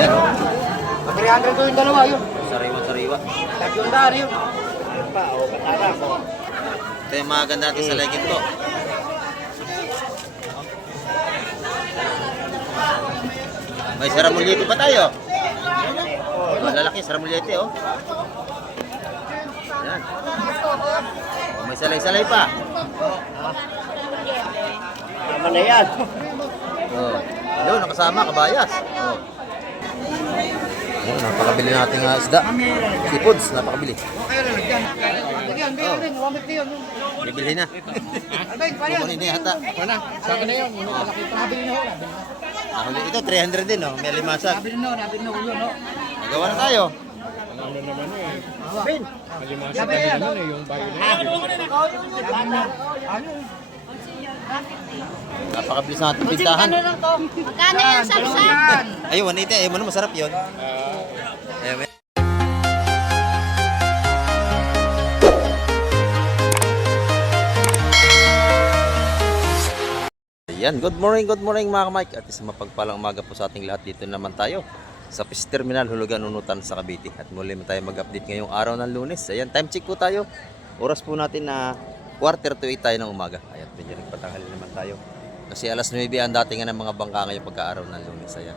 Ayan. 300 ko yung dalawa yun. Sariwa-sariwa. 300 yun. Ayun pa, o, katara ko. Ito yung mga ganda natin sa legend ko. May saramulyete pa tayo. Malalaki, saramulyete, oh. Ayan. Oh, may salay-salay pa. Tama na yan. Oh. Yun, nakasama, kabayas. Oh. Ayan, napakabili natin isda. Seafoods, napakabili. Bibili na. Kukunin na yata. Sa akin na yun. Nabili na ho. Ito, 300 din, oh. May limasag. Nabili na ho yun. Nagawa na tayo. Ano naman eh. Pin. Malimasa ka din naman eh, yung bayo na yun. Napakabilis natin pintahan. Magkano yung sapsap? Ayun, 180. Ayun mo na, masarap yun. Ayun, Ayan, good morning mga kamike. At isang mapagpalang umaga po sa ating lahat. Dito naman tayo sa Fish Terminal, Hulugan, Unutan sa Cavite. At muli mo tayo mag-update ngayong araw ng Lunes. Ayan, time check po tayo. Oras po natin na 7:45 tayo ng umaga. Ayan, medyo nagpatanghali naman tayo. Kasi alas 9 ang datingan ng mga bangka ngayong pagka-araw ng Lunes. Ayan,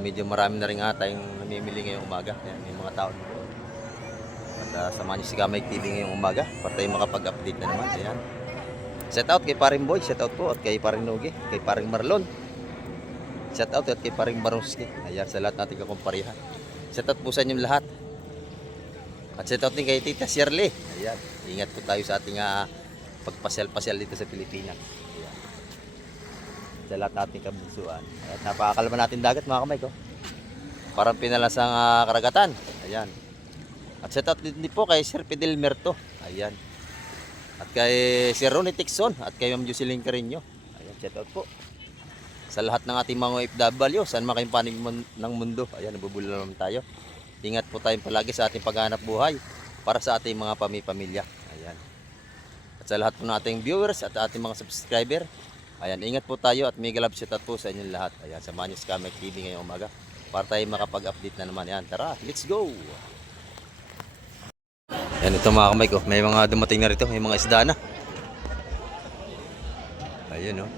medyo marami na rin nga tayong namimili ngayong umaga. Ayan, may mga tao dito. At samahan niyo si Kamay TV ngayong umaga para tayo makapag-update na naman. Ayan. Shout out kay Paring Boy, shout out po at kay Paring Nogi, kay Paring Marlon. Shout out at kay Paring Baruski. Ayan, sa lahat natin kakumparihan. Shout out po sa inyong lahat. At shout out din kay Tita Shirley. Ayan, ingat po tayo sa ating pagpasyal-pasyal dito sa Pilipinas. Ayan. Sa lahat nating kabunsuan. At napakakalma natin dagat mga kamay ko. Parang pinalasang karagatan. Ayan. At shout out din po kay Sir Fidel Merto. Ayan. At kay Sir Ronnie Tixon at kay Ma'am Jocelyn Carino. Ayan, shout out po. Sa lahat ng ating mga OFW, saan man kayong panig ng mundo. Ayan, nabubula naman tayo. Ingat po tayong palagi sa ating paghahanap buhay para sa ating mga pamilya. Ayan. At sa lahat po ng ating viewers at ating mga subscriber, ayan, ingat po tayo at mega love shout out po sa inyong lahat. Ayan, samahan niyo si Kamay TV ngayong umaga para tayo makapag-update na naman. Ayan, tara, let's go! Yan ito mga kamay ko, may mga dumating na rito, may mga isda na. Ayun oh.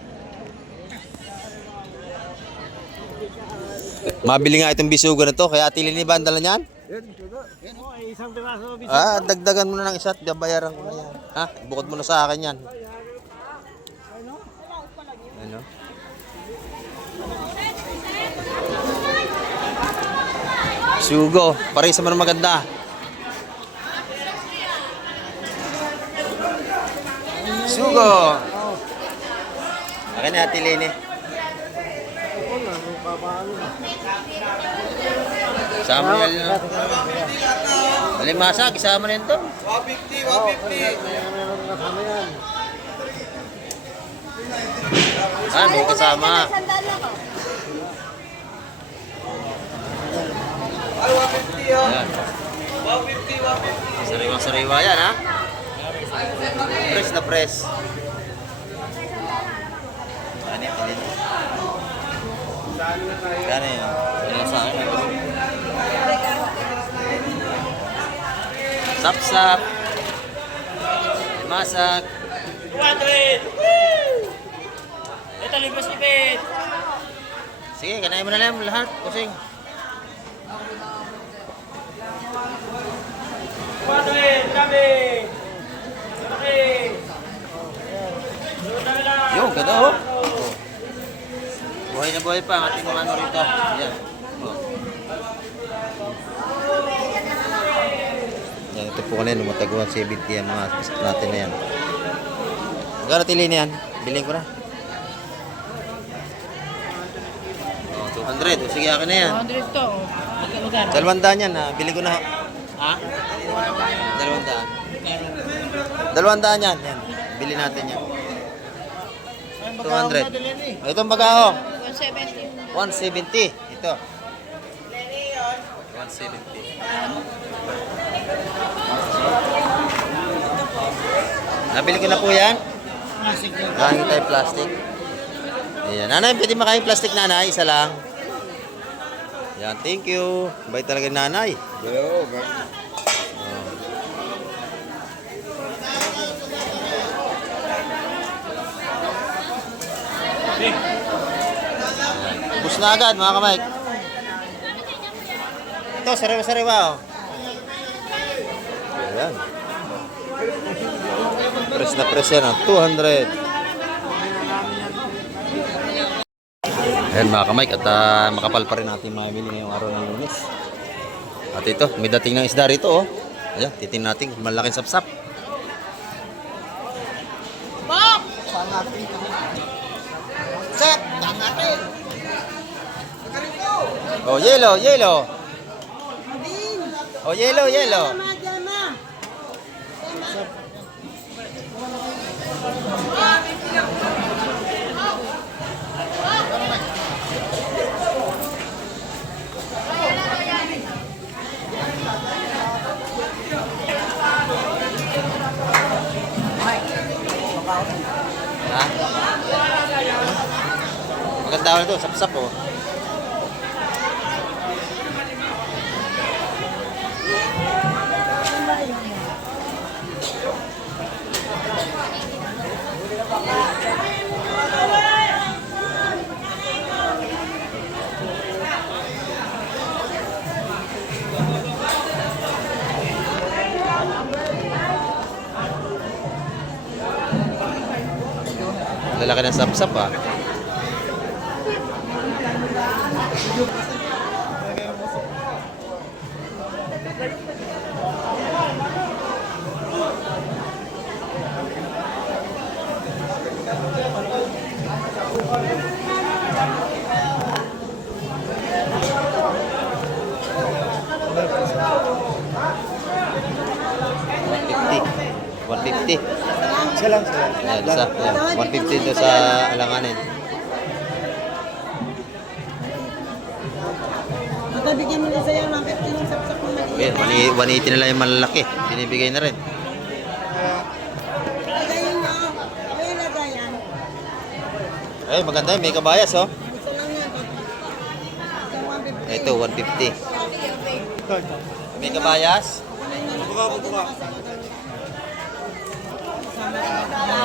Mabili nga itong bisugo na to, kaya Ate Lini ba ang dala niyan? Isang piraso. Dagdagan mo na ng isa at babayaran ko na yan. Ha? Bukod mo na sa akin yan. Ano? Sugo, pare sa mga maganda. Sugo. Akin na Ate Lini. Sama yan. Malimasa, kisama na ito. 150. May kasama. Ay, 150 Ayan. 150. Sariwa-sariwa yan ha. Press na press. Ano yan? Kano yun? Ano sa akin? Sap-sap. Masak. 200. Ito, libas ni Pete. Sige, kanayin mo na lang lahat. Kusing. 200. Dami. Yung, ganda oh. Buhay na buhay pa ang ating mga ano rito. Yan. Oh. Yan, ito po kanina, lumataguan 70 yan mga natin na yan. Magkano tilin yan? Biling ko na. Oh, 200. O, sige, akin na yan. 100 to. Dalawandaan yan. Bili ko na. Ha? Dalawandaan. Dalawandaan yan. Yan. Bili natin yan. 200. Itong bagaho. 170. 170. Ito. 170. Nabili ko na po yan. Kain tayo plastic. Ayan. Nanay, pwede makain plastic nanay. Isa lang. Yan, thank you. Bait talaga ni nanay. Oo, Bus na agad mga kamay. Ito, sariwa-sariwa oh. Ayan. Press na press yan oh. 200. Ayan mga kamay. At makapal pa rin natin mamili ngayong araw ng Lunes. At ito, may dating ng isda rito oh. Ayan, titin natin. Malaking sapsap. Bok! Set! Tangatin! Oh, yellow, yellow. Oh, yellow, yellow. Ha? Maganda ako ito, sap-sap oh. Lalaki ng sap-sap ah. $150. Isa lang, isa lang. Ayan, isa. Ayan, 150 to sa alanganin. Bigyan mo na sa'yo, 150 yung sapsak ng maliit. Ayan, 180 na lang yung malalaki. Binibigay na rin. Lagayin mo. Ayun, lagayan. Ay, maganda yun. May kabayas oh. Gusto lang yan. Ito, 150. May kabayas.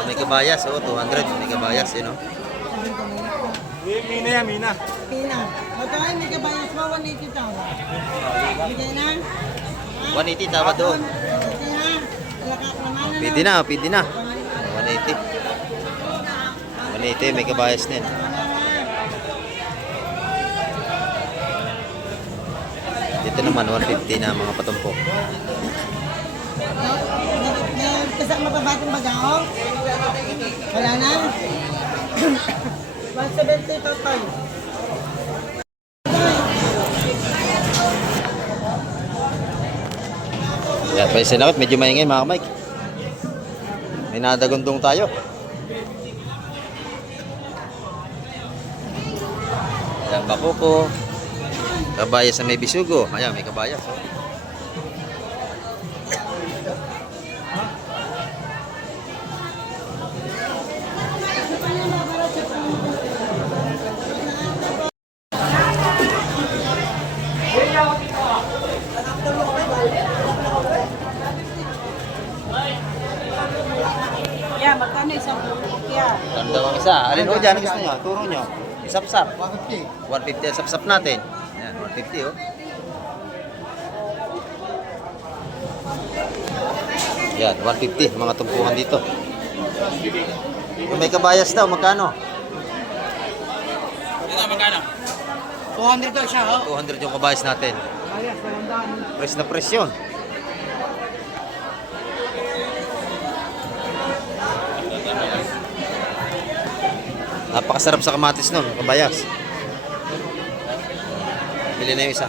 May kabayas oh, 200. May kabayas yun oh. Mina yan, Mina. Pina. Ito ay may kabayas mo, 180 tao. Bigay na. 180 tawad doon. Okay ha. Lakat naman na. Pwede na, pwede na. 180. 180, may kabayas din. Dito naman, 150 na mga patumpo. Kasama pa batong bagaong? Wala na? 170 total. Yan, pa yung sinakot, medyo maingay mga Mike. May nadagundong tayo. Yan, bakuko. Kabayas na may bisugo. Ayan, may kabayas. Oh. Yeah, magkano isang bukya? Ganda ang isa. Alin ho dyan? Gusto nyo? Turo nyo. Isap-sap. 150. 150 ang sap-sap natin. Ayan, 150 oh. Yan, 150 mga tumpukan dito. Kung may kabayas daw, magkano? Ito, magkano? 200 daw siya, oh. 200 yung kabayas natin. Press na press yun. Napakasarap sa kamatis nun, kabayas. Bili na yung isa.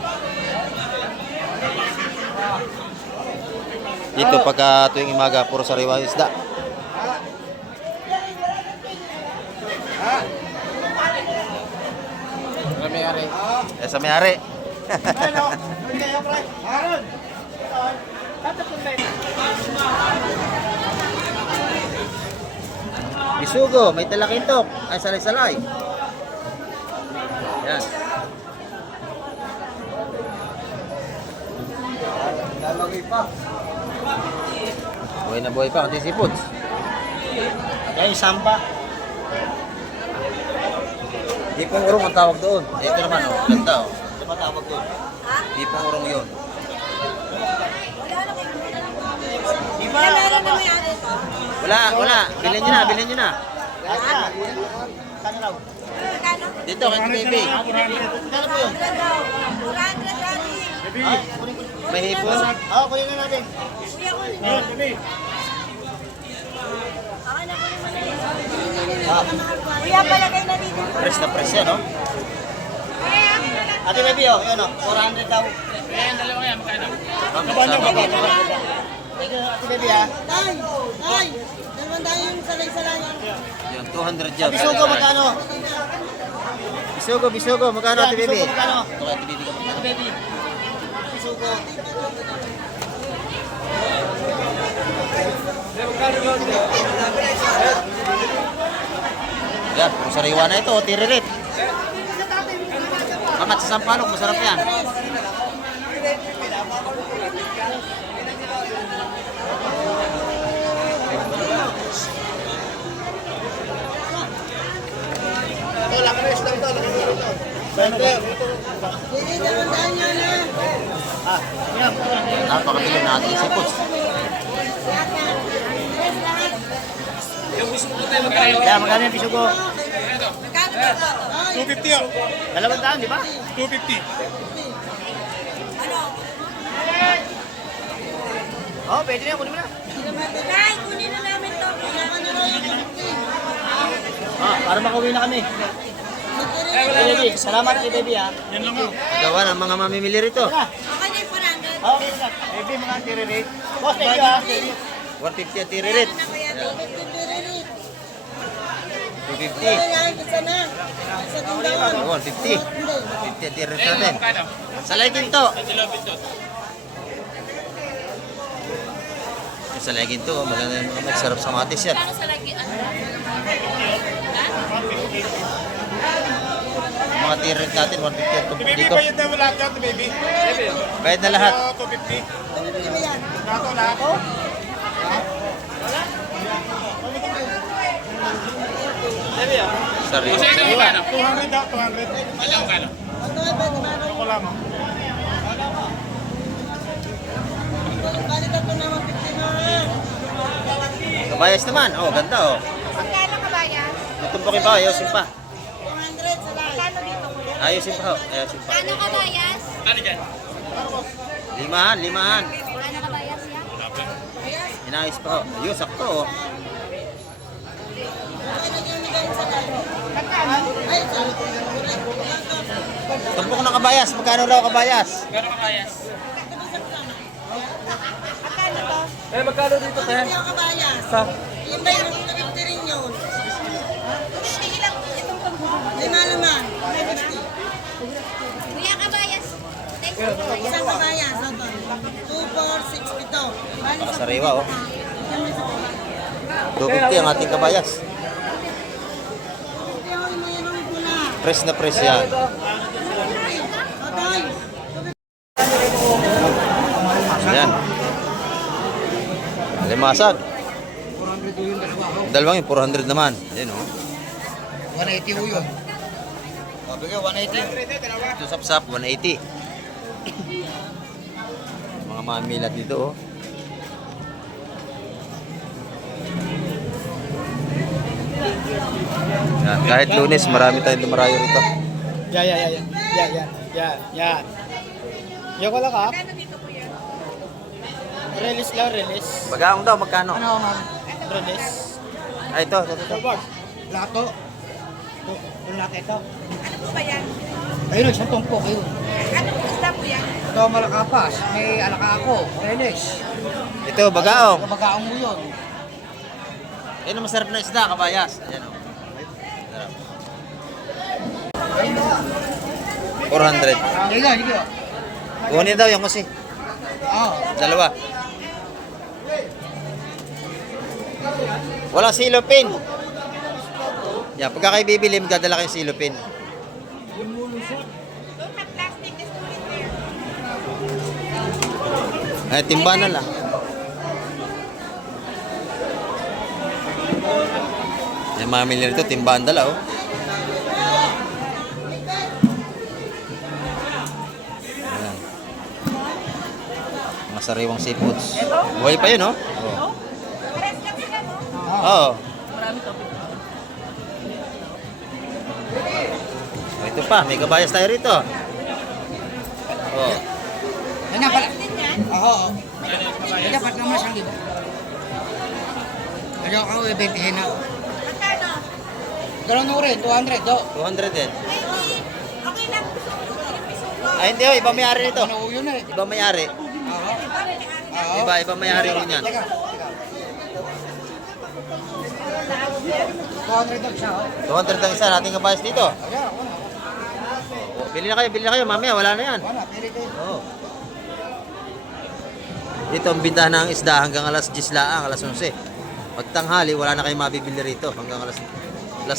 Dito pagka tuwing imaga, puro sariwa yung isda. Sa may-ari. Bisugo, may talakintok. Ay, salay-salay. Yan. Buhay na buhay pa, konti seafoods. Yan yung samba. Hipong urong ang tawag doon. Ito naman, oh. Ganda, oh. Ito ba tawag doon? Hipong urong yun. Wala. Bilhin nyo na. Kano raw? Dito, kay baby. May hipon. Oo, kunin na natin. Kuya, palagay na dito. Press na press yan, oh. Ate baby, oh, yun oh, 400 daw. Thank you, ate baby ah. Tay! Naman tayo yung salay-salay. Yun, 200 dyan. Bisugo, magkano? Bisugo. Magkano, ate baby? Bisugo, magkano? Ito, ate baby ka magkano? Ate baby. Bisugo. Yan, kung sariwa na ito, tiririt. Mamat sa sampalok, masarap yan. Hindi naman tayo yan ha. Napakabili natin si Puts. Kaya magkano yung bisugo? Magkano dito? 250 oh. 200, di ba? 250. Oo, pwede na, kunin mo na. Nay, kunin na namin to. Para makauwi na kami. Ate baby, salamat kay baby ah. Yan lang oh. Gawa ng mga mamimili rito. Okay na yung 400. Okay na. Baby, mga tiririt. Boss, thank you ah. 150 at tiririt. Ano kaya dito? 250. Yan, isa na. Isa din daw. 150. 150 at tiririt natin. Salay ginto. Yung salay ginto, maganda yung mga magsarap sa matis yan. Paano sa lagi? Yung mga tiririt natin, 150 at Ate baby, dito. bayad na mo lahat yan, ate baby. Bayad na lahat. 250. Hindi mo yan. Lahat lahat. Sorry. 200 daw, 200. Ito, pwede meron. Ako lang oh. Balik ako na 150 na. Kabayas naman. Oh, ganda oh. Magkano ka ba yan? Tutumpokin pa, ayusin pa. 200 sa live. Magkano dito kuya? Ayusin pa, ayusin pa. Kano ka bayas? Limahan. Kano ka bayas yan? Inayos pa. Ayun, sakto oh. Ay, sorry. Tumpok ng kabayas. Magkano raw kabayas? Magkano to? Hindi ako kabayas. Yung ba yung 50 rin yun? Sige lang, itong pagbubuhay. Lima naman. Kuya ka bayas. Thank you. Isang kabayas. Ito. 2, 4, 6, 7. Bali sa Sariwa oh. 250 ang ating kabayas. Hindi ako yung mayroong pula. Press na press yan. Okay. Ayan. Limasag. Dalawang yung 400 naman. Ayan oh. 180 ho yun. Oh, bigay 180. Ito sap-sap, 180. Mga mamilat dito oh. Yan. Kahit Lunes, marami tayong dumarayo rito. Yan. Yung wala ka? Release lang, release. Bagaong daw, magkano? Ano, ma'am? Release. Ay, ito. Lato. Yung lato ito. Ano po ba yan? Ayun, isang tumpok yun. Ano po isda po yan? Ito, malakapas. May alaka ako. Release. Ito, bagaong. Kabagaong mo yun. Yan ang masarap na isda, kabayas. Ayan o. 400. Sige. Kunin daw yung kasi. Oo. Dalawa. Walang silopin. Yan, pagka kayo bibili, magdadala kayong silopin. Don't have plastic, just put it there. Ay, timba na lang. Yung mamili nito, timbaan dala, oh. Ayan. Mga sariwang seafoods. Buhay pa yun, oh. Oh. Pares lang sila, no? Oo. Oh, ito pa, may kabayas tayo rito. Oh. Yan na pala. Din yan. Oo. Yan dapat naman siyang libo. Ano ako, ibentihin na. Magkano? Ganun mo rin, 200 do. 200 din. Ay, di. Okay lang. Piso ko. Ay, hindi, oh. Iba may-ari nito. Ano yun eh. Iba may-ari. Oo. Oo. Iba may-ari rin yan. Teka. 200 do siya, oh. 200 ang isa, nating kabayas dito. Ayan, wala. Oh, bili na kayo. Mamaya, wala na yan. Wala, pili kayo. Oo. Dito ang bintahan ng isda hanggang alas 10 laang, alas 11. Pag tanghali, wala na kayong mabibili rito. Hanggang alas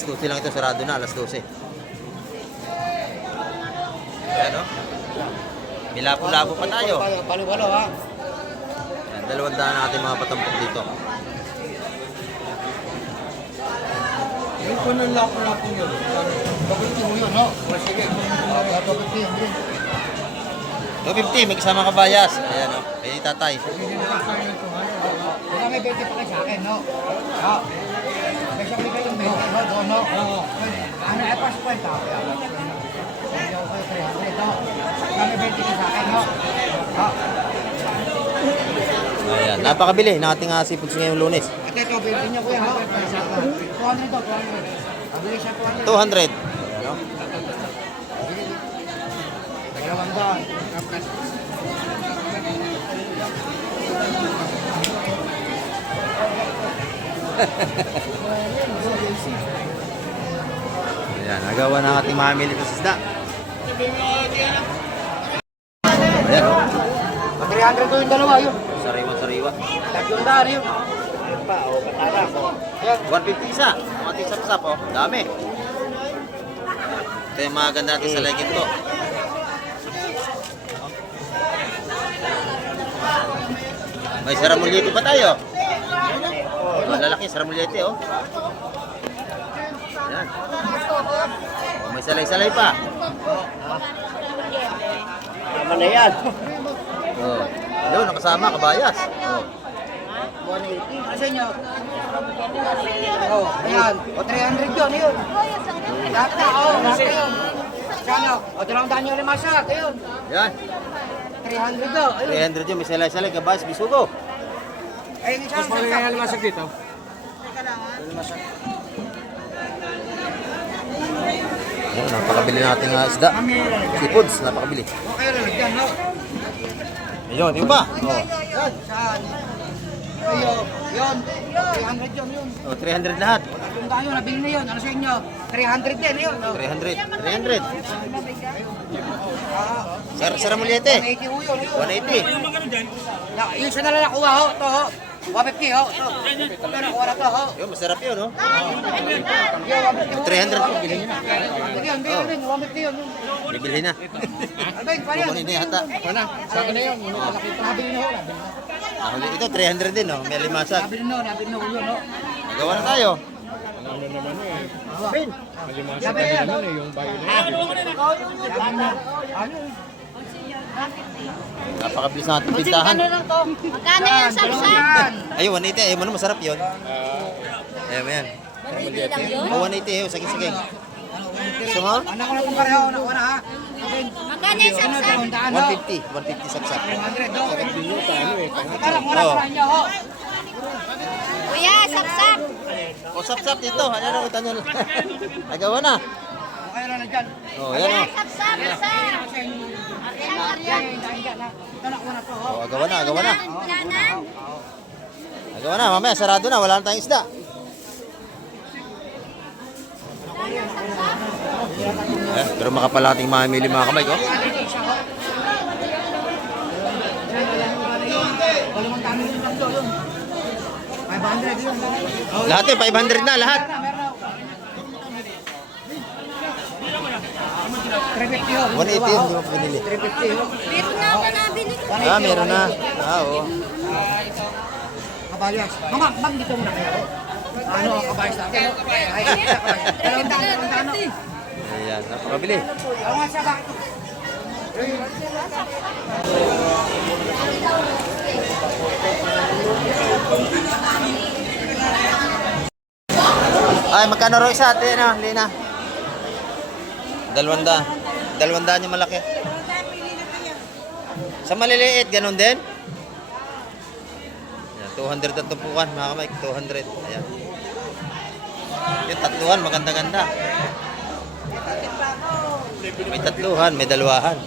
12 lang ito, sarado na, alas 12. Ayan, no? May labo-labo pa tayo. Balo-balo, ha. Ayan, 200 na ating mga patampok dito. Yung po ng lako-lako yun. Bakit mo yun, no? Sige. Bakit yun, yun. 250, may kasama kabayas. Ayan, no? May tatay. Wala may 20 pa kayo sa akin, no? Oo. May siyang bigay yung 20, no? Doon, no? Oo. Ano, ay pas kwenta. Hindi ako kayo 300, no? Wala may 20 ka sa akin, no? Oo. Ayan, napakabili ng ating seafoods ngayong Lunes. At ito, bilhin niyo kuya, no? 200 daw, 200. Ang bilis siya 200. 200. Dalawang daan. Ayan, nagawa ng ating mamili ng isda. Ayan, oh. 300 ko yung dalawa, yun. Sariwa-sariwa. 300 yun. Ayun pa, o, katara ko. Yan. 150 isa. Mga tisap-sap, oh. Dami. Ito yung mga ganda natin sa legend ko. May saramulyete pa tayo. Malalaki, saramulyete, oh. Ayan. Oh, may salay-salay pa. Tama na yan. Oh. Yun, nakasama, kabayas. Oh. 180. Kasi nyo. Oh, ayan. O, 300 yun, yun. Lahat na, oh, lahat na yun. Kano? O, 200 yung limasak, ayun. Yan. 300 daw, ayun. 300 yun, may salay-salay, kabayas, bisugo. Ayun, isang saksak. Limasag dito. Ayan, napakabili natin ng isda. Seafoods, napakabili. Okay lang, dyan, no? Ayun, yung ba? Oh. Yan, saan? Ayun, yun. 300 yun, yun. Oh, 300 lahat. Yung tayo, nabili na yun. Ano sa inyo? 300 din, yun. no? 300. 300. Saramulyete. 180 ho yun, yun. 180. Yung isa na lang nakuha, ho. Ito, ho. 150, ho. Ito nakuha na to, ho. Yun, masarap yun, oh. Yung 150 ho. 300, bilhin nyo na. Yun, yun, 150 yun. Bibili na. Albay, pa yan. Kukunin na yata. Wala, sa akin na yun. Nabili na ho. Ako, ito, 300 din, oh. May limasag. Nabili na ho yun, ho. Nagawa na tayo. Sabi yan. Yung bayo na yan. Ano? Napakabilis na ating pintahan. Magkano yung sapsap? Ayun, 180. Ayun mo na, masarap yun. Ayun mo yan. Oh, 180. Oh, saging-saging. Gusto mo? Anak ko na itong pareho. Nakuha na, ha? Magkano yung sapsap? 150. 150 sapsap. 300, no? Tara, muna Oo. ko niyo, ho. Kuya, sapsap. O, sapsap dito. Ano na, kita nyo. Nagawa na. Okay na dyan. Oh, yan, oh. Sapsap, isa. Ito nakuha na to, ho. Oh, agawa na, agawa na. Wala na. Agawa na, mamaya, sarado na. Wala na tayong isda. Pero makapalating mamili mga kamay, oh. Walang dami yung lang doon. 500 yun. Lahat eh, 500 na, lahat. Meron na. 350 ho. 180 yun, hindi mo pinili. 350 ho. Meron nga ako nabili ko. Ah, meron na. Ah, oo. Kabayas. Mama, bang dito muna kayo. Ano ang kabayas natin? Ay, kabayas. Ayan, napakabili. Ako nga siya bakit? Ay, magkano raw isa ate, ano, Lina? 200 yung malaki. Sa maliliit, ganun din? Ayan, 200 ang tumpukan, mga kamay, 200. Ayan. Yung tatluhan, maganda-ganda. May tatluhan, may dalawahan.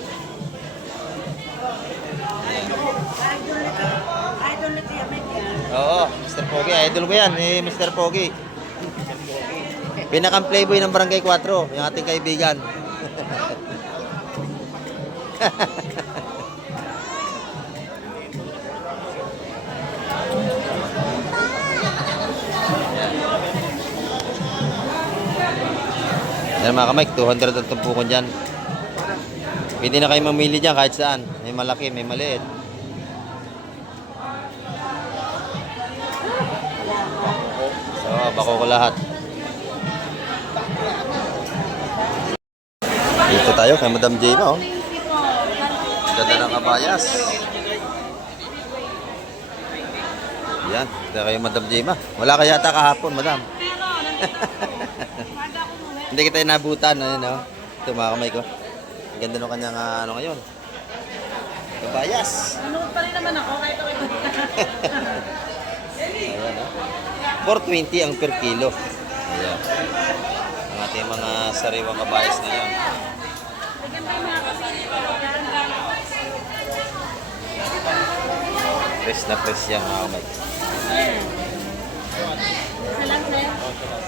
Oo, Mr. Pogi. Idol ko yan, eh, Mr. Pogi. Pinakang playboy ng Barangay 4, yung ating kaibigan. Yan mga kamay, 200 ang tumpukon dyan. Pwede na kayo mamili dyan kahit saan. May malaki, may maliit. So, bako ko lahat. Dito tayo kay Madam Jema, oh. Ganda ng kabayas. Yan, dito kayo Madam Jema. Wala ka yata kahapon, Madam. Hindi kita inabutan, ano, ito mga kamay ko. Ang ganda ng kanyang, ano ngayon. Kabayas. Ano pa rin naman ako, kahit ako Ayan, oh. 420 ang per kilo. Ayan. Ang ating mga sariwang kabayas ngayon. Press na press yan mga kamay.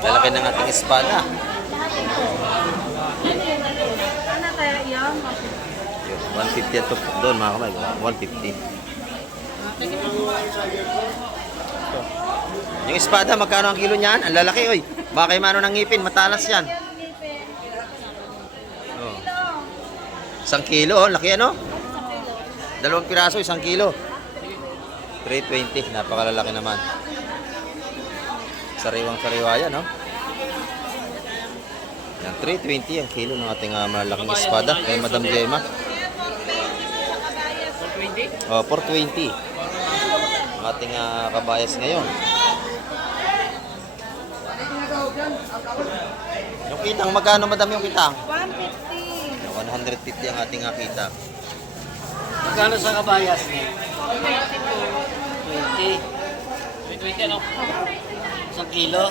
Lalaki ng ating espada. Ano kaya iyan? Yun, 150 at tupok doon mga kamay. 150. Yung espada, magkano ang kilo niyan? Ang lalaki, oy. Baka yung mano ng ngipin, matalas yan. Oh. 1 kilo, oh. Laki ano? 2 piraso, 1 kilo. 320, napakalalaki naman. Sariwang-sariwa yan, no? Yan, 320 ang kilo ng ating malaking espada kay Madam Gemma. 420? Oh, 420. Ang ating kabayas ngayon. Yung kitang, magkano Madam yung kitang? 150. 150 ang ating kita. Magkano sa kabayas? 20. 20 ano? 1 kilo?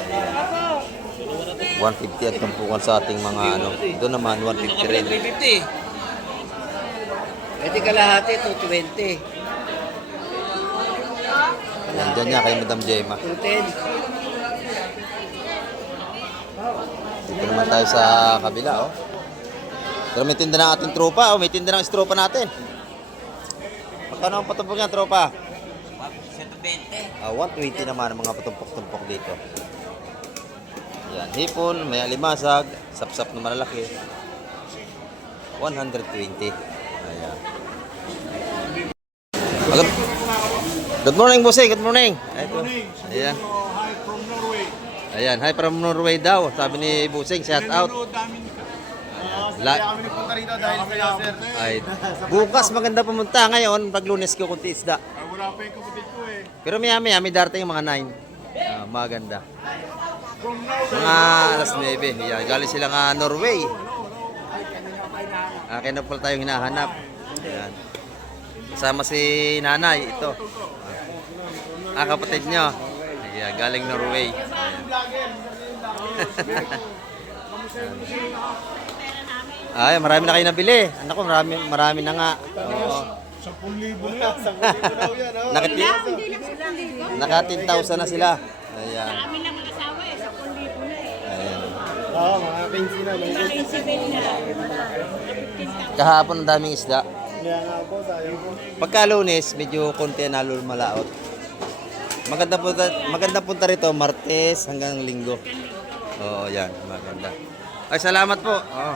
150 at tumpukan sa ating mga ano. Doon naman, 150 rin. 350. Pwede kalahati, 220. Nandyan niya kay Madam Gemma. 210. Dito naman tayo sa kabila, oh. Pero may tinda ng ating tropa, oh. May tinda ng estropa natin. Magkano ang patumpok niya, tropa? 120. 120 naman ang mga patumpok-tumpok dito. Yan, hipon, may alimasag, sapsap na malalaki. 120. Ayan. Good morning, bossy. Good morning. Ito. Ayan. Hi from Norway. Ayan, hi from Norway daw. Sabi ni Busing, shout out. Kami nagpunta rito dahil kaya sir. Ay, bukas maganda pumunta. Ngayon, pag Lunes ko kunti isda. Ay, wala pa yung kapatid ko eh. Pero maya-maya, may darating yung mga 9. Maganda. Mga alas 9. Yan, galing sila nga Norway. Akin na pala tayong hinahanap. Ayan. Kasama si nanay, ito. Kapatid nyo. Ayan, galing Norway. Ay, marami na kayo nabili. Anak ko, marami na nga. Oo. 10,000 na yan. 10,000 na yan. Naka 10,000 na sila. Ayan. Ayan. Oo, mga 15 na. Kahapon ang daming isda. Kaya nga po, sayang po. Pagka Lunes, medyo konti na lumalaot. Maganda punta rito, Martes hanggang Linggo. Oo, yan. Maganda. Ay, salamat po. Oh.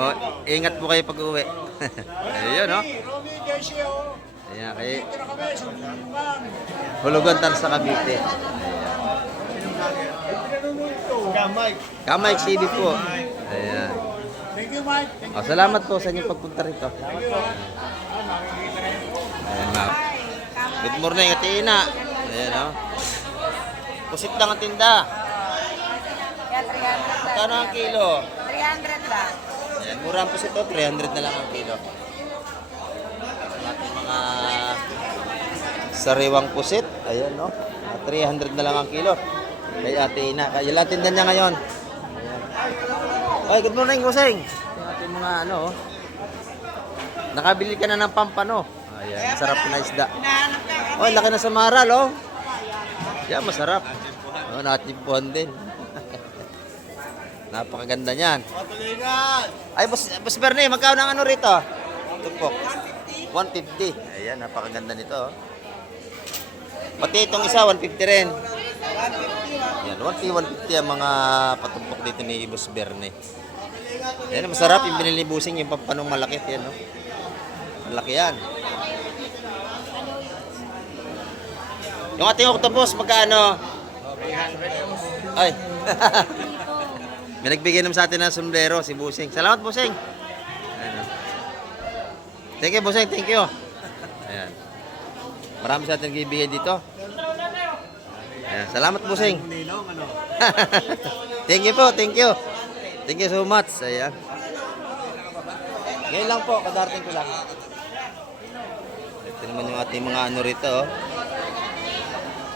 Oh, ingat po kayo pag-uwi. Ayun, no? Ayan, kay Hulugan Tan sa Cavite. Gamay. Kamay TV po. Ayan. Oh, salamat po sa inyong pagpunta rito. Ayan, ma'am. Good morning, Ate Ina. Ayan, no? Pusit lang ang tinda. Magkano ang kilo? 300 lang. Ayan, mura ang pusit to. 300 na lang ang kilo. Ating mga sariwang pusit. Ayan, no? 300 na lang ang kilo. Kay Ate Ina. Kaya lang tinda niya ngayon. Ayan. Ay, good morning, Kuseng. Yung ating mga ano, oh. Nakabili ka na ng pampano. Ayan, masarap na isda. Oh, laki na sa maral, oh. Yan, masarap. Oh, natimpuhan din. Napakaganda niyan. Ay, Boss Bernie, magkano ang ano rito? Tupok. 150. Ayan, napakaganda nito, oh. Pati itong isa, 150 rin. Yan, 150 ang mga patumpok dito ni Boss Bernie. Yan, masarap yung binili ni Busing, yung pampanong malaki. Yan, no? Malaki yan. Yung ating octopus, magkano? Ay. May nagbigay naman sa atin ng sombrero, si Busing. Salamat, Busing. Ayan, no? Thank you, Busing. Thank you. Ayan. Marami sa atin nagbibigay dito. Ayan. Salamat, Busing. Thank you po, thank you. Thank you so much. Ayan. Ngayon lang po, kadarating ko lang. Ito naman yung ating mga ano rito, oh.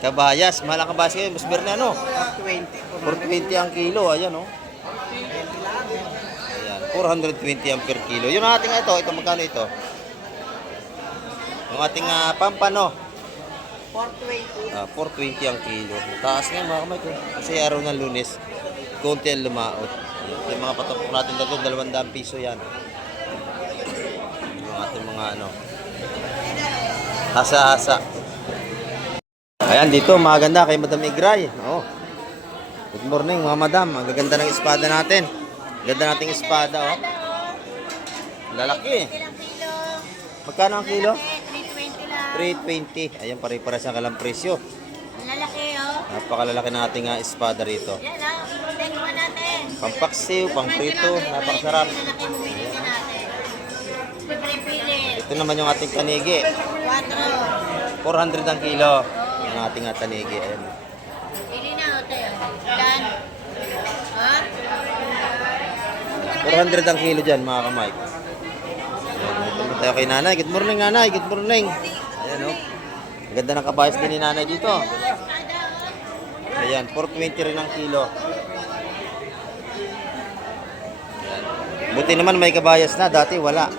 Kabayas, mahal ang kabayas kayo. Mas Bernie, ano? 420 ang kilo, ayan, oh. Ayan, 420 ang per kilo. Yung ating ito magkano ito? Yung ating pampano. 420 ang kilo. Taas nga mga kamay ko. Kasi araw ng Lunes, konti ang lumaot. Yung mga patapok natin dito, 200 piso yan. Yung ating mga ano, asa-asa. Ayan, dito maganda kay Madam Igray. Oh. Good morning mga madam. Ang gaganda ng espada natin. Ganda nating espada, oh. Lalaki. Magkano ang kilo? 320 lang. 320. Ayan, pare-para sa kalang presyo. Lalaki, oh. Napakalalaki ng ating espada rito. Yan, oh. Tingnan natin. Pampaksiw, pangprito, napakasarap. Lalaki mo binili natin. Pipili. Ito naman yung ating tanigi. 4. 400 ang kilo. Yung ating tanigi. Ayan. Pili na, ote. Dan. Ha? 400 ang kilo dyan, mga kamay. Ayan, ito tayo kay nanay. Good morning, nanay. Good morning. Ayan, oh. Ang ganda ng kabayas din ni nanay dito. Ayan, 420 rin ang kilo. Ayan. Buti naman may kabayas na. Dati wala.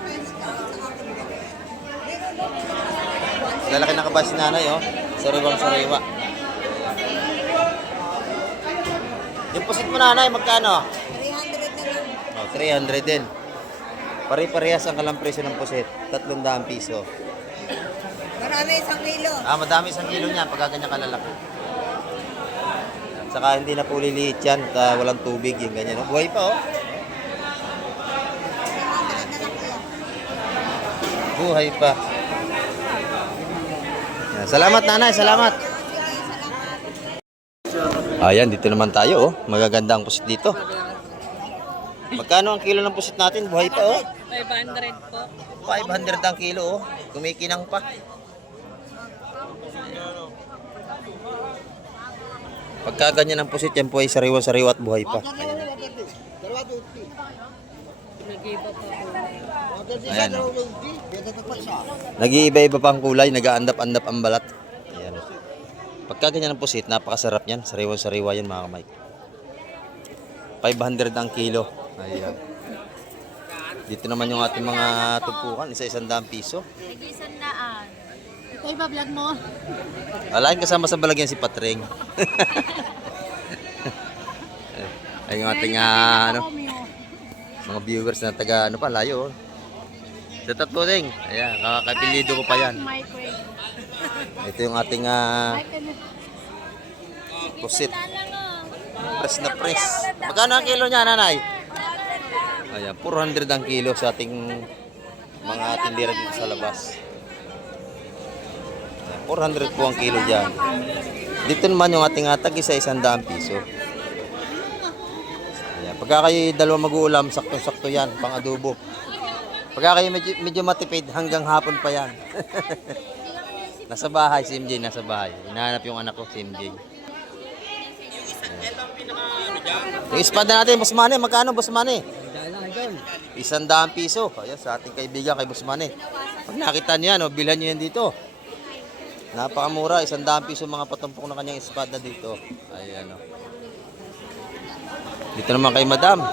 Lalaki ng kabayas ni nanay, oh. Sariwang sariwa. Yung pusit mo, nanay, magkano? 300 na lang. Oh, 300 din. Pare-parehas ang kalang presyo ng pusit. 300 piso. Marami 1 kilo. Madami isang kilo niya pagka ganyan kalalaki. At saka hindi na po liliit yan. Walang tubig yung ganyan. Oh, buhay pa, oh. Buhay pa. Yan. Salamat, nanay. Salamat. Ayan, dito naman tayo, oh. Magaganda ang pusit dito. Magkano ang kilo ng pusit natin? Buhay pa, oh. 500 po. 500 ang kilo, oh. Kumikinang pa. Pagka ganyan ang pusit, yan po ay sariwa-sariwa at buhay pa. Ayan. Nag-iba pa po. Ayan, oh. Nag-iiba-iba pa ang kulay, nag-aandap-andap ang balat. Ayan. Pagka ganyan ang pusit, napakasarap yan. Sariwa-sariwa yan, mga kamay. 500 ang kilo. Ayan. Dito naman yung ating mga tumpukan, isa-100 piso. Nag-100. Ito iba vlog mo. Alain kasama sa balagyan si Patreng. Ay yung ating ano, mga viewers na taga ano pa, layo. Sa Tatuding. Ayan, kakapilido ko pa yan. Ito yung ating pusit. Press na press. Magkano ang kilo niya, nanay? Ayan, 400 ang kilo sa ating mga tindera dito sa labas. Ayan, 400 po ang kilo dyan. Dito naman yung ating atag, isa 100 piso. Ayan, pagka kayo dalawa mag-uulam, sakto-sakto yan, pang adobo. Pagka kayo medyo matipid, hanggang hapon pa yan. Nasa bahay, si MJ, nasa bahay. Hinahanap yung anak ko, si MJ. Yung espada natin, Boss Manny, magkano, Boss Manny? 100 piso. Ayan, sa ating kaibigan kay Boss Manny. Pag nakita niya, no, bilhan niyo yan dito. Napakamura, 100 piso mga patumpok na kanyang espada dito. Ayan, no. Dito naman kay Madam.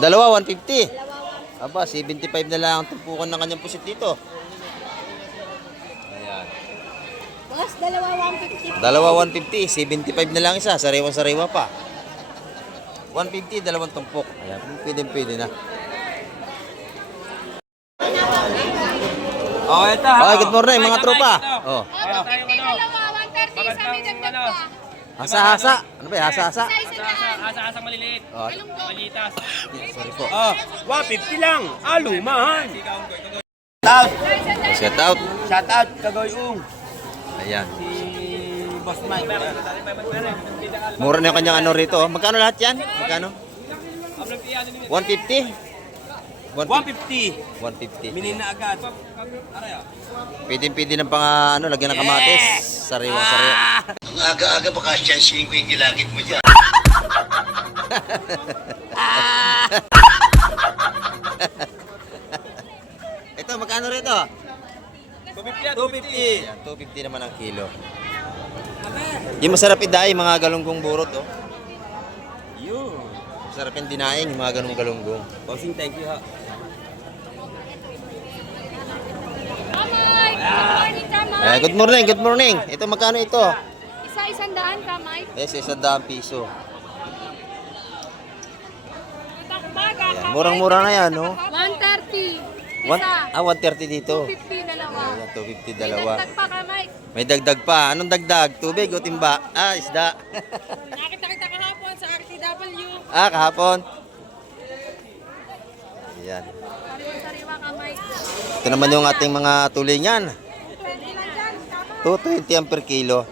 Dalawa, 150. Aba, 75 na lang ang tumpukan ng kanyang pusit dito. Ayan. Boss, dalawa 150. Dalawa 150, 75 na lang isa, sariwa-sariwa pa. 150, dalawang tumpok. Ayan, pwede na. Oh, ito Okay, good morning mga tropa. Oh. Dalawa 130 sa may dagdag pa. Hasa-hasa. Ano ba 'yung hasa-hasa? Asa-asa maliliit. Oh, Malitas. sorry po. 150 lang. Alumahan. Shout out. Shout out, Kagoyong. Ayan. Si Boss Mike. Mura na yung kanyang ano rito. Oh. Magkano lahat yan? Magkano? 150? 150. 150. Minin na agad. Pwede ng pang ano, lagyan ng kamatis. Sariwa-sariwa. Ang aga-aga baka siyansihin ko yung gilagid mo dyan. Ito, magkano rito? 250. Ayan, 250 naman ang kilo. Yung masarap idaing, mga galunggong burot, oh. Yun. Masarap yung dinaing, yung mga ganung galunggong. Bossing, thank you ha. Kamay! Good morning, Kamay! Eh, good morning, good morning. Ito, magkano ito? Isa 100, Kamay. Yes, 100 piso. Umaga, Ayan, murang-mura na yan, no? 130. Isa. 130 dito. 250 dalawa. Ayan, 250 dalawa. Dagdag pa, Kamay. May dagdag pa. Anong dagdag? Tubig o timba? Ah, isda. Nakita kita kahapon sa RTW. Ah, kahapon. Ayan. Sariwa-sariwa, Kamay. Ito naman yung ating mga tulingan. 20 lang dyan, Kamay. 220 ang per kilo.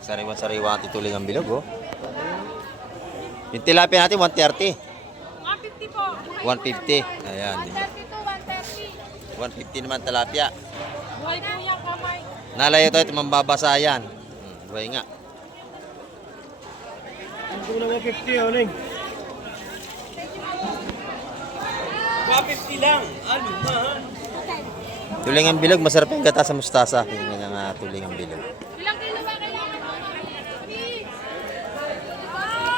Sariwa-sariwa ang ating tulingan bilog, oh. Yung tilapia natin, 130. 150 po. 150. Ayan. 130 to 130. 150 naman tilapia. Buhay po yan, Kamay. Nalayo tayo, mambabasa yan. Buhay nga. Ito na 150, Oling. 150 lang. Alumahan. Tulingan bilog, masarap yung gata sa mustasa. Yung kanyang tulingan bilog. Ilang kilo ba kailangan mo, Kamay?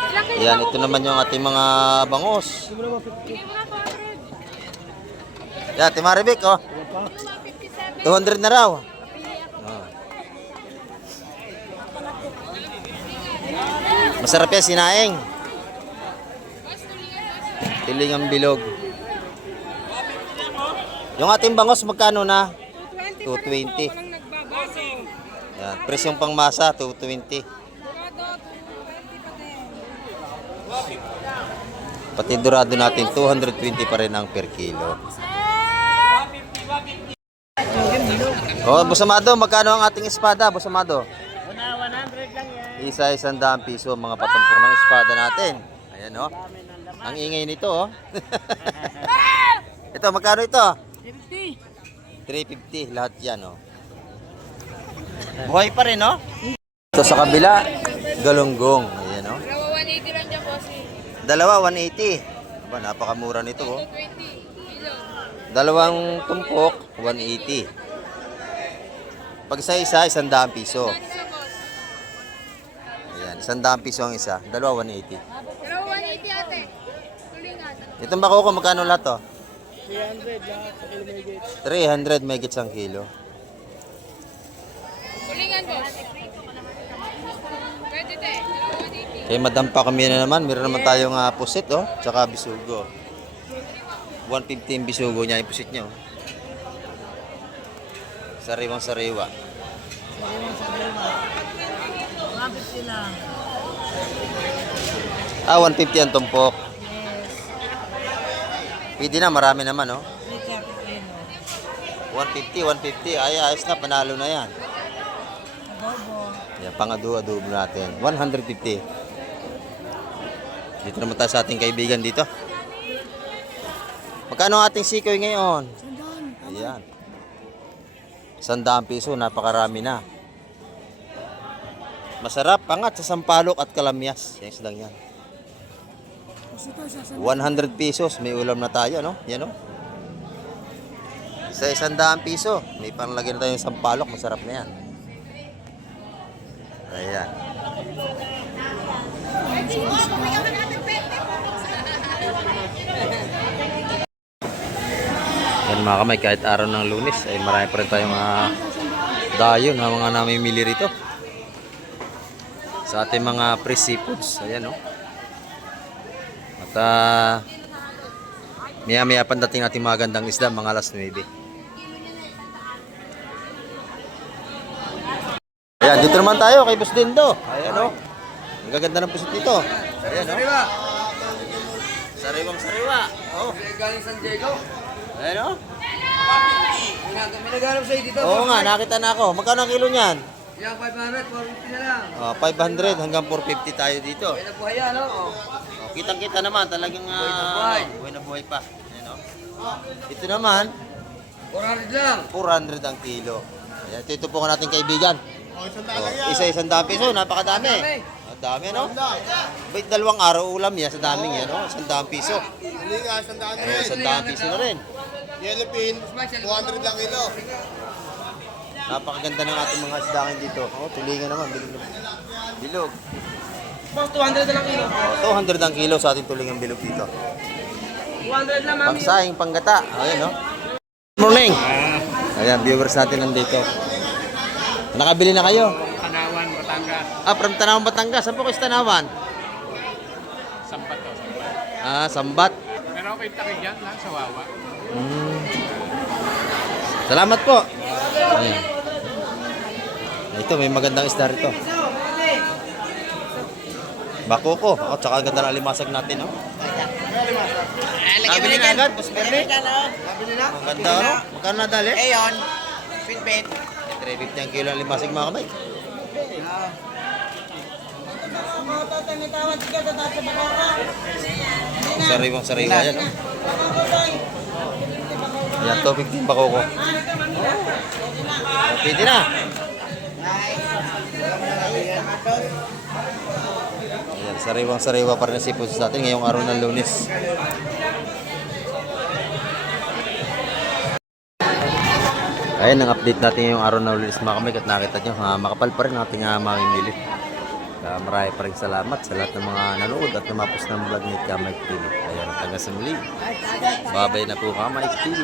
Ilang kilo Ayan, ba ito naman yung ating mga bangos. Bigay mo nga 200. Yan, Timaribik, oh. 157. 200 na raw. Pili ako. Oh. Masarap yan, sinaing. Tulingan bilog. Yung ating bangos, magkano na? 220. Walang nagbabago. Yan, presyong pangmasa, 220. Dorado, 220 pa din. Pati dorado natin, 220 pa rin ang per kilo. Oh, Boss Amado, magkano ang ating espada, Boss Amado? 100 lang yan. Isa 100 piso, mga patumpok ng espada natin. Ayan, oh. Ang ingay nito, oh. Ito, magkano ito? 350 lahat yan, oh. Buhay pa rin, oh. Ito sa kabila, galunggong. Ayan, oh. Dalawa 180 lang dyan, boss. Dalawa, 180. Aba, napakamura nito, oh. 20 kilo. Dalawang tumpok, 180. Pag isa-isa, 100 piso. Isa, boss. Ayan, 100 piso ang isa. Dalawa, 180. Dalawa 180 ate. Tulingan. Itong bako ko, magkano lahat to? 300 megits ang kilo. Tulingan, boss. Pwede te. Dalawa 180. Kay Madam pa kami na naman. Meron naman tayong pusit, oh. Tsaka bisugo. 150 yung bisugo niya, yung pusit niya, oh. Sariwang sariwa. 150 lang. 150 ang tumpok. Yes. Pwede na, marami naman, oh. May cappuccino. 150. Ay, ayos na, panalo na yan. Adobo. Yan, pang-adobo natin. 150. Dito naman tayo sa ating kaibigan dito. Magkano ang ating sikoy ngayon? Ayan. 100 piso, napakarami na. Masarap, pangat sa sampalok at kalamyas. Yan isdang yan. 100 pesos, may ulam na tayo, no? Yan, no? Sa 100 piso, may panglagyan na tayong sampalok, masarap na yan. Ayan. Yan mga kamay, kahit araw ng Lunes ay marami pa rin tayong dayo na mga namimili rito sa ating mga fresh seafoods. Ayan, no? At maya-maya pandating natin mga gandang isda, mga alas 9. Ayan, dito naman tayo kay Boss Dindo. Ayan, no? Ang gaganda ng pusit dito. Ayan, no? Sariwang sariwa. Oh. Galing San Diego. Ayan, no? May naghanap sa'yo dito. Oo nga, nakita na ako. Magkano ang kilo niyan? Yan, 500, 450 na lang. 500 hanggang 450 tayo dito. May nabuhay yan, no? Oh, kitang-kita naman, talagang buhay. buhay na buhay pa. Ayan, no? Ito naman, 400 lang. 400 ang kilo. Ayan, ito po natin kaibigan. Isa-100 piso, napakadami. Ang dami, no? Bait 2 araw ulam yan sa daming yan, no? 100 piso. Hindi nga, 100 na rin. 100 piso na rin. Yellow pin, 200 lang kilo. Napakaganda ng ating mga isdangin dito. Oh, tulingan naman, bilog na bilog. Boss, 200 na lang kilo. 200 ang kilo sa ating tulingan bilog dito. 200 na, mami. Pangsaing, panggata. Ayan, no? Good morning. Ayan, viewers natin nandito. Nakabili na kayo? Tanawan, Batangas. From Tanawan, Batangas. Saan po kayo sa Tanawan? Sampat to, sampat. Sambat. Pero okay, takig yan lang sa Wawa. Salamat po. Ayan. Ito, may magandang isda rito. Bakoko. At saka ang ganda ng alimasag natin, no? Nabili na agad, Boss Bernie? Nabili na? Ang ganda, no? Magkano na dali? Ayon. Fitbit. 350 ang kilo ng limasig, mga kamay. Mga tatay, may tawad siya sa dati sa bakaka. Sariwang sariwa yan, no? Ayan, 250 bakoko. Pwede na. Ayan, sariwang sariwa pa rin ang seafoods natin ngayong araw ng Lunes. Ayan, ang update natin ngayong araw ng Lunes, mga kamay. At nakita nyo, makapal pa rin ating mamimili. Marami pa rin salamat sa lahat ng mga nanood at namapos ng vlog ni Kamay TV. Ayan, hanggang sa muli. Babay na po Kamay TV.